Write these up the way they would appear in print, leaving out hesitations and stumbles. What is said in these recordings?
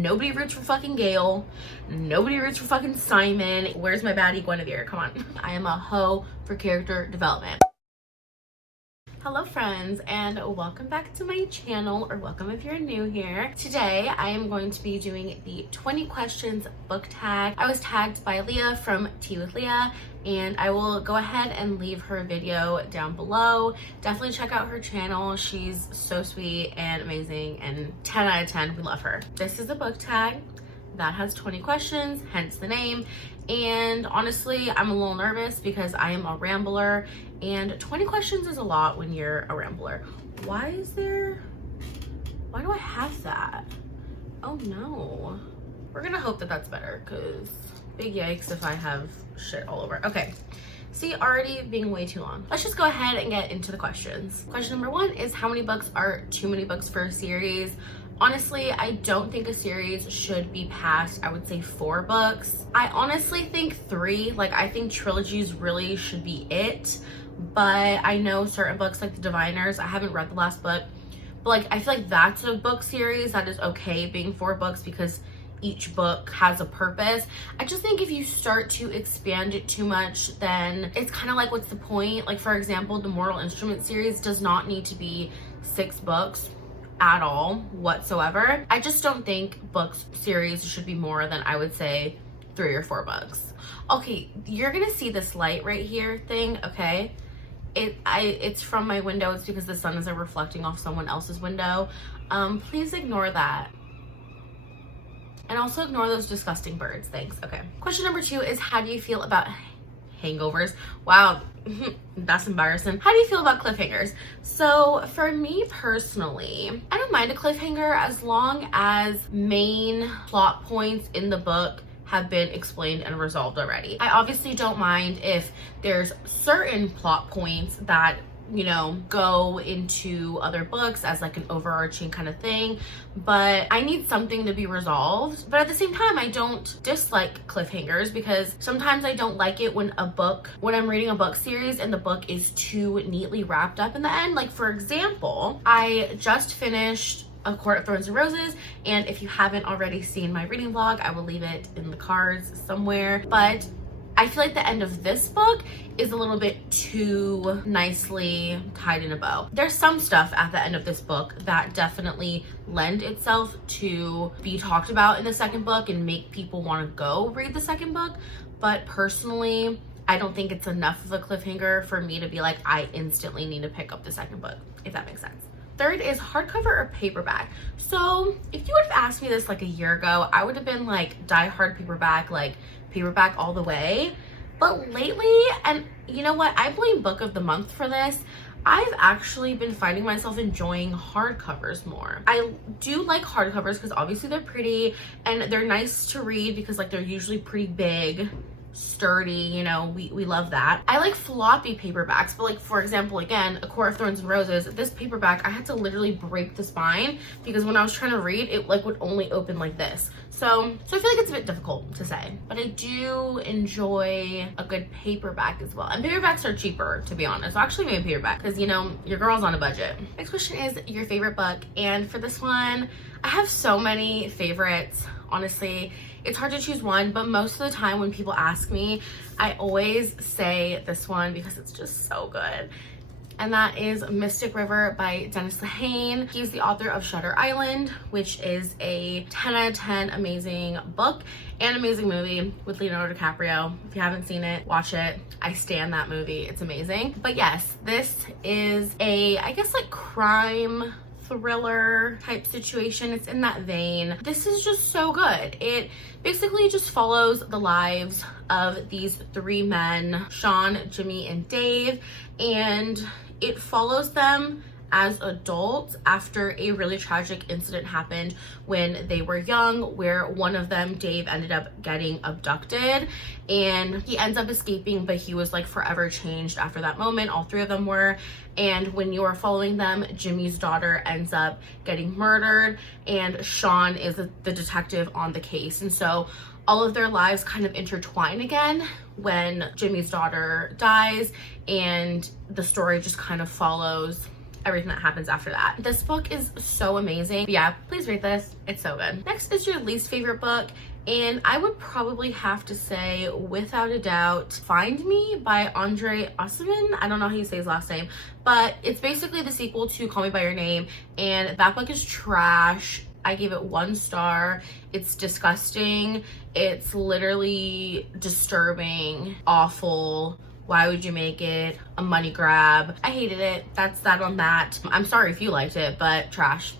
Nobody roots for fucking Gail. Nobody roots for fucking Simon. Where's my baddie Guinevere? Come on. I am a hoe for character development. Hello friends, and welcome back to my channel, or welcome if you're new here. Today I am going to be doing the 20 questions book tag. I was tagged by Leah from Tea with Leah, and I will go ahead and leave her video down below. Definitely check out her channel. She's so sweet and amazing, and 10 out of 10, we love her. This is a book tag that has 20 questions, hence the name. And honestly, I'm a little nervous because I am a rambler, and 20 questions is a lot when you're a rambler. Why do I have that? Oh no. We're gonna hope that that's better, because big yikes if I have shit all over. Okay, see, already being way too long. Let's just go ahead and get into the questions. Question number 1 is, how many books are too many books for a series? Honestly, I don't think a series should be past, I would say, 4 books. I honestly think 3. Like, I think trilogies really should be it. But I know certain books like The Diviners, I haven't read the last book, but like, I feel like that's a book series that is okay being 4 books because each book has a purpose. I just think if you start to expand it too much, then it's kind of like, what's the point? Like, for example, the Mortal Instruments series does not need to be 6 books at all whatsoever. I just don't think books series should be more than, I would say, 3 or 4 books. Okay, you're gonna see this light right here thing, okay? It's from my window. It's because the sun is reflecting off someone else's window. Please ignore that. And also ignore those disgusting birds. Thanks. Okay. Question number 2 is, how do you feel about hangovers? Wow, that's embarrassing. How do you feel about cliffhangers? So for me personally, I don't mind a cliffhanger as long as main plot points in the book have been explained and resolved already. I obviously don't mind if there's certain plot points that, you know, go into other books as like an overarching kind of thing, but I need something to be resolved. But at the same time, I don't dislike cliffhangers, because sometimes I don't like it when I'm reading a book series and the book is too neatly wrapped up in the end. Like, for example, I just finished A Court of Thorns and Roses, and if you haven't already seen my reading vlog, I will leave it in the cards somewhere. But I feel like the end of this book is a little bit too nicely tied in a bow. There's some stuff at the end of this book that definitely lend itself to be talked about in the second book and make people want to go read the second book, but personally, I don't think it's enough of a cliffhanger for me to be like, I instantly need to pick up the second book, if that makes sense. Third is, hardcover or paperback? So if you would have asked me this like a year ago, I would have been like, die hard paperback, like paperback all the way. But lately, and you know what, I blame Book of the Month for this, I've actually been finding myself enjoying hardcovers more. I do like hardcovers because obviously they're pretty and they're nice to read because like they're usually pretty big, sturdy, you know, we love that. I like floppy paperbacks, but like, for example, again, A Court of Thorns and Roses, this paperback, I had to literally break the spine because when I was trying to read, it like would only open like this. So I feel like it's a bit difficult to say, but I do enjoy a good paperback as well. And paperbacks are cheaper, to be honest. So actually maybe paperback, because you know, your girl's on a budget. Next question is, your favorite book? And for this one, I have so many favorites, honestly. It's hard to choose one, but most of the time when people ask me, I always say this one because it's just so good. And that is Mystic River by Dennis Lehane. He's the author of Shutter Island, which is a 10 out of 10 amazing book and amazing movie with Leonardo DiCaprio. If you haven't seen it, watch it. I stan that movie. It's amazing. But yes, this is a, I guess, like crime thriller type situation. It's in that vein. This is just so good. It basically just follows the lives of these 3 men, Sean, Jimmy, and Dave, and it follows them as adults after a really tragic incident happened when they were young, where one of them, Dave, ended up getting abducted, and he ends up escaping, but he was like forever changed after that moment. All 3 of them were. And when you are following them, Jimmy's daughter ends up getting murdered, and Sean is the detective on the case. And so all of their lives kind of intertwine again when Jimmy's daughter dies, and the story just kind of follows everything that happens after that. This book is so amazing. But yeah, please read this. It's so good. Next is your least favorite book. And I would probably have to say, without a doubt, Find Me by Andre Osman. I don't know how you say his last name, but it's basically the sequel to Call Me by Your Name. And that book is trash. I gave it 1 star. It's disgusting. It's literally disturbing, awful. Why would you make it a money grab? I hated it. That's that on that. I'm sorry if you liked it, but trash.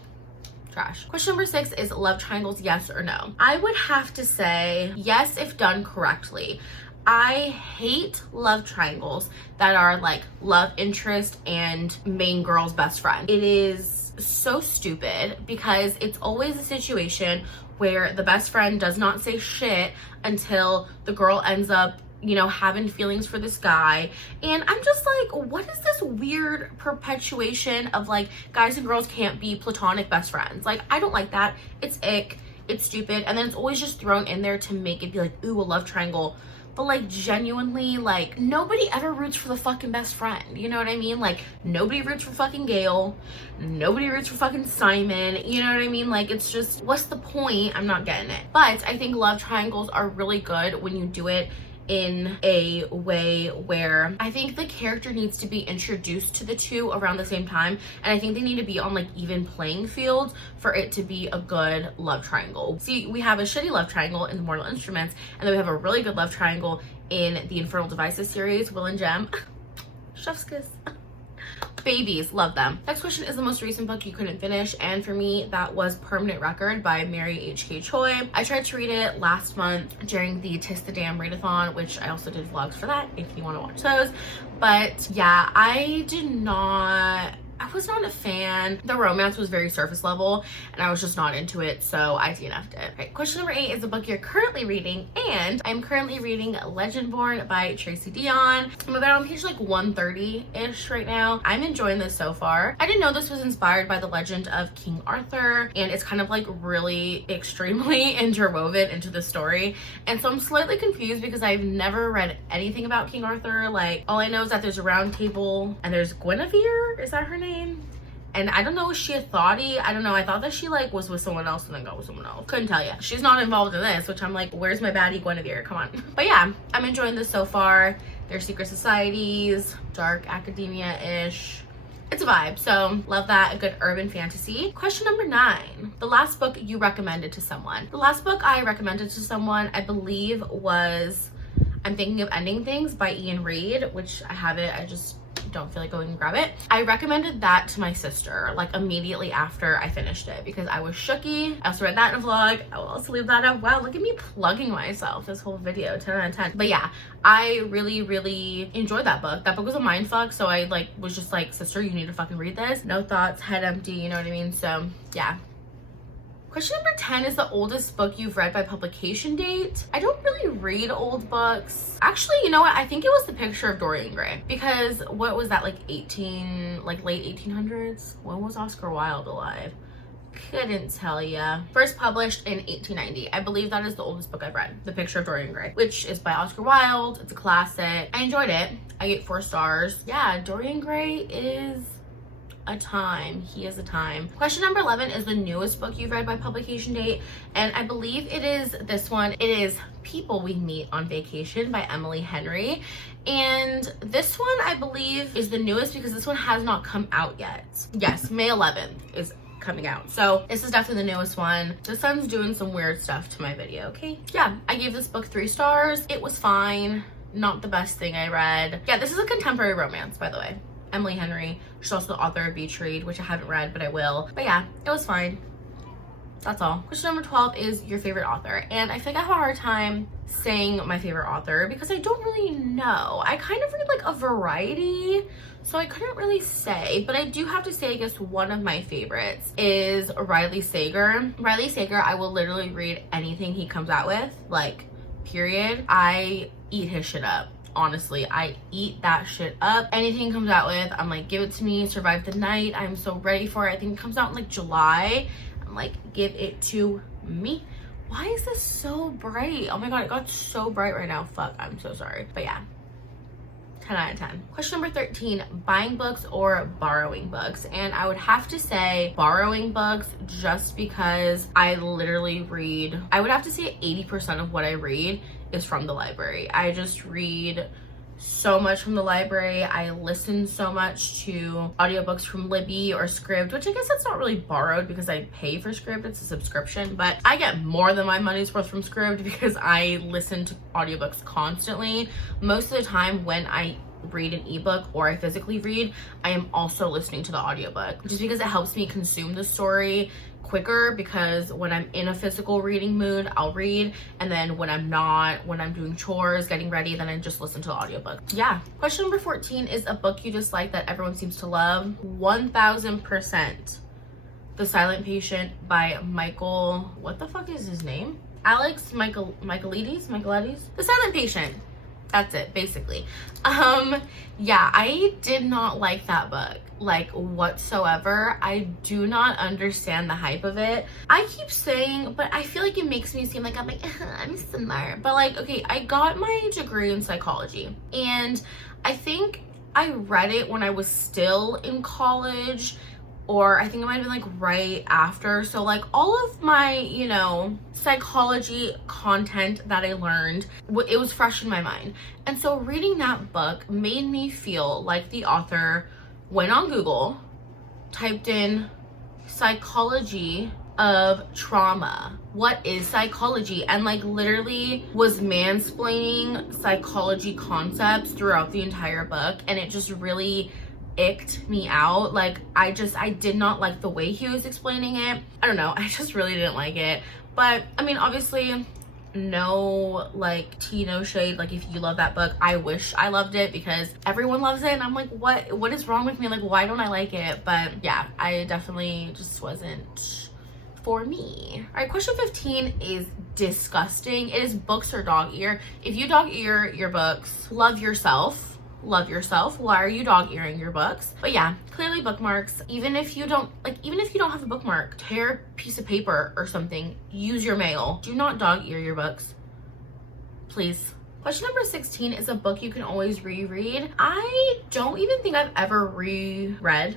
Trash. Question number 6 is love triangles, yes or no? I would have to say yes if done correctly. I hate love triangles that are like love interest and main girl's best friend. It is so stupid because it's always a situation where the best friend does not say shit until the girl ends up, you know, having feelings for this guy. And I'm just like, what is this weird perpetuation of like guys and girls can't be platonic best friends? Like, I don't like that. It's ick. It's stupid. And then it's always just thrown in there to make it be like, ooh, a love triangle. But like, genuinely, like, nobody ever roots for the fucking best friend. You know what I mean? Like, nobody roots for fucking Gail. Nobody roots for fucking Simon. You know what I mean? Like, it's just, what's the point? I'm not getting it. But I think love triangles are really good when you do it in a way where I think the character needs to be introduced to the two around the same time, and I think they need to be on like even playing fields for it to be a good love triangle. See, we have a shitty love triangle in the Mortal Instruments, and then we have a really good love triangle in the Infernal Devices series, Will and Jem. Chef's kiss. Babies, love them. Next question is the most recent book you couldn't finish, and for me that was Permanent Record by Mary H.K. Choi. I tried to read it last month during the Tis the Damn readathon, which I also did vlogs for that if you want to watch those. But yeah, I was not a fan. The romance was very surface level and I was just not into it, so I DNF'd it. Okay, question number 8 is the book you're currently reading, and I'm currently reading Legendborn by Tracy Deonn. I'm about on page like 130-ish right now. I'm enjoying this so far. I didn't know this was inspired by the legend of King Arthur, and it's kind of like really extremely interwoven into the story, and so I'm slightly confused because I've never read anything about King Arthur. Like, all I know is that there's a round table and there's Guinevere, is that her name? And I don't know, is she a thotty? I don't know. I thought that she like was with someone else and then got with someone else. Couldn't tell you. She's not involved in this, which I'm like, where's my baddie Guinevere? Come on. But yeah, I'm enjoying this so far. There's secret societies, dark academia-ish. It's a vibe, so love that. A good urban fantasy. Question number 9. The last book you recommended to someone. The last book I recommended to someone, I believe, was I'm Thinking of Ending Things by Ian Reid, which I have it. I just don't feel like going and grab it. I recommended that to my sister like immediately after I finished it because I was shooky. I also read that in a vlog. I will also leave that up. Wow, look at me plugging myself this whole video. 10 out of 10. But yeah, I really enjoyed that book. That book was a mindfuck, so I like was just like, sister, you need to fucking read this. No thoughts, head empty, you know what I mean? So yeah. Question number 10 is the oldest book you've read by publication date. I don't really read old books. Actually, you know what? I think it was The Picture of Dorian Gray, because what was that, like late 1800s? When was Oscar Wilde alive? Couldn't tell ya. First published in 1890. I believe that is the oldest book I've read, The Picture of Dorian Gray, which is by Oscar Wilde. It's a classic. I enjoyed it. I gave 4 stars. Yeah, Dorian Gray is a time. He is a time. Question number 11 is the newest book you've read by publication date, and I believe it is this one. It is People We Meet on Vacation by Emily Henry, and this one I believe is the newest because this one has not come out yet. Yes, May 11th is coming out, so this is definitely the newest one. The sun's doing some weird stuff to my video. Okay, yeah, I gave this book 3 stars. It was fine, not the best thing I read. Yeah, this is a contemporary romance, by the way. Emily Henry. She's also the author of Beach Read, which I haven't read, but I will. But yeah, it was fine. That's all. Question number 12 is your favorite author. And I think I have a hard time saying my favorite author because I don't really know. I kind of read like a variety, so I couldn't really say. But I do have to say, I guess one of my favorites is Riley Sager. Riley Sager, I will literally read anything he comes out with, like, period. I eat his shit up. Honestly, I eat that shit up. Anything he comes out with, I'm like, give it to me. Survive the Night, I'm so ready for it. I think it comes out in like July. I'm like, give it to me. Why is this so bright? Oh my god, it got so bright right now. Fuck, I'm so sorry. But yeah, 10 out of 10. Question number 13, buying books or borrowing books? And I would have to say borrowing books, just because I literally read, I would have to say 80% of what I read is from the library. I just read so much from the library. I listen so much to audiobooks from Libby or Scribd, which I guess that's not really borrowed because I pay for Scribd, it's a subscription, but I get more than my money's worth from Scribd because I listen to audiobooks constantly. Most of the time when I read an ebook or I physically read, I am also listening to the audiobook, just because it helps me consume the story quicker, because when I'm in a physical reading mood, I'll read, and then when I'm not, when I'm doing chores, getting ready, then I just listen to the audiobook. Yeah. Question number 14 is a book you dislike that everyone seems to love. 1000% The Silent Patient by Michael, what the fuck is his name? Michaelides? The Silent Patient. That's it, basically. Yeah, I did not like that book, like, whatsoever. I do not understand the hype of it. I keep saying, but I feel like it makes me seem like I'm like, I'm smart. But like, okay, I got my degree in psychology, and I think I read it when I was still in college, or I think it might have been like right after. So like all of my, you know, psychology content that I learned, it was fresh in my mind. And so reading that book made me feel like the author went on Google, typed in psychology of trauma. What is psychology? And like literally was mansplaining psychology concepts throughout the entire book. And it just really icked me out. Like I did not like the way he was explaining it. I don't know, I just really didn't like it. But I mean, obviously no like tea, no shade. Like if you love that book, I wish I loved it because everyone loves it, and I'm like, what is wrong with me? Like, why don't I like it? But yeah, I definitely just wasn't for me. All right, question 15 is disgusting. It is books or dog ear. If you dog ear your books, love yourself. Why are you dog earing your books? But yeah, clearly bookmarks. Even if you don't have a bookmark, tear a piece of paper or something, use your mail. Do not dog ear your books, please. Question number 16 is a book you can always reread. I don't even think I've ever reread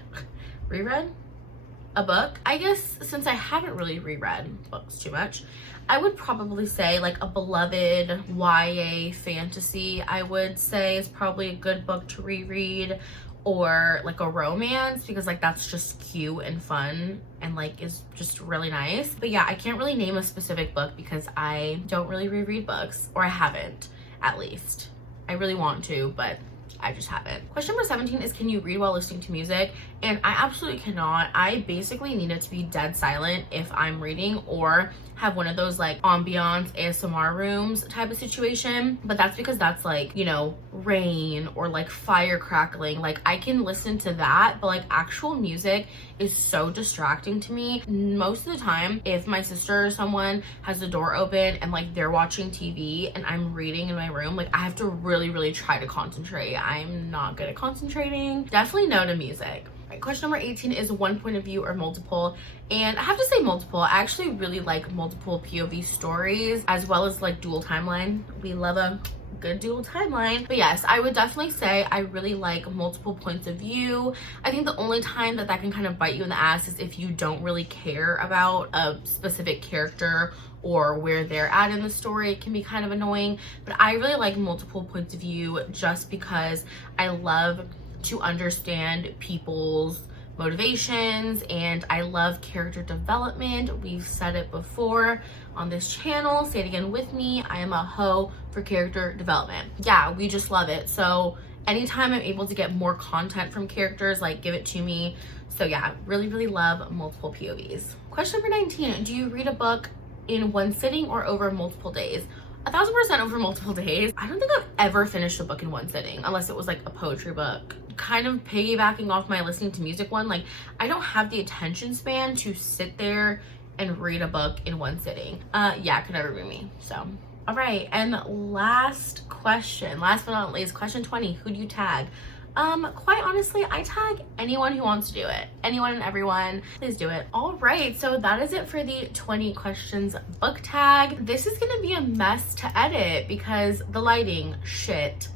a book. I guess since I haven't really reread books too much, I would probably say like a beloved YA fantasy, I would say is probably a good book to reread, or like a romance, because like that's just cute and fun and like is just really nice. But yeah, I can't really name a specific book because I don't really reread books, or I haven't, at least. I really want to, but I just haven't. Question number 17 is, can you read while listening to music? And I absolutely cannot. I basically need it to be dead silent if I'm reading, or have one of those like ambiance ASMR rooms type of situation. But that's because that's like, you know, rain or like fire crackling. Like I can listen to that, but like actual music is so distracting to me. Most of the time, if my sister or someone has the door open and like they're watching TV and I'm reading in my room, like I have to really try to concentrate. I'm not good at concentrating. Definitely no to music. Question number 18 is one point of view or multiple, and I have to say multiple. I actually really like multiple POV stories, as well as like dual timeline. We love a good dual timeline. But yes, I would definitely say I really like multiple points of view. I think the only time that can kind of bite you in the ass is if you don't really care about a specific character or where they're at in the story. It can be kind of annoying, but I really like multiple points of view just because I love to understand people's motivations, and I love character development. We've said it before on this channel, say it again with me, I am a hoe for character development. Yeah, we just love it. So anytime I'm able to get more content from characters, like give it to me. So yeah, really love multiple POVs. Question number 19, do you read a book in one sitting or over multiple days? 1000% over multiple days. I don't think I've ever finished a book in one sitting, unless it was like a poetry book. Kind of piggybacking off my listening to music one, like I don't have the attention span to sit there and read a book in one sitting. Yeah, it could never be me. So all right, and last question, last but not least, question 20, who do you tag? Quite honestly, I tag anyone who wants to do it. Anyone and everyone, please do it. All right, so that is it for the 20 questions book tag. This is gonna be a mess to edit because the lighting, shit,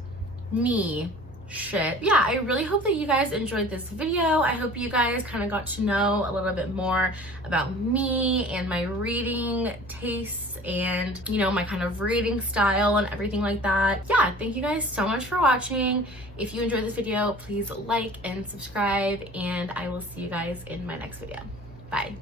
me, shit. Yeah, I really hope that you guys enjoyed this video. I hope you guys kind of got to know a little bit more about me and my reading tastes and, you know, my kind of reading style and everything like that. Yeah, thank you guys so much for watching. If you enjoyed this video, please like and subscribe, and I will see you guys in my next video. Bye.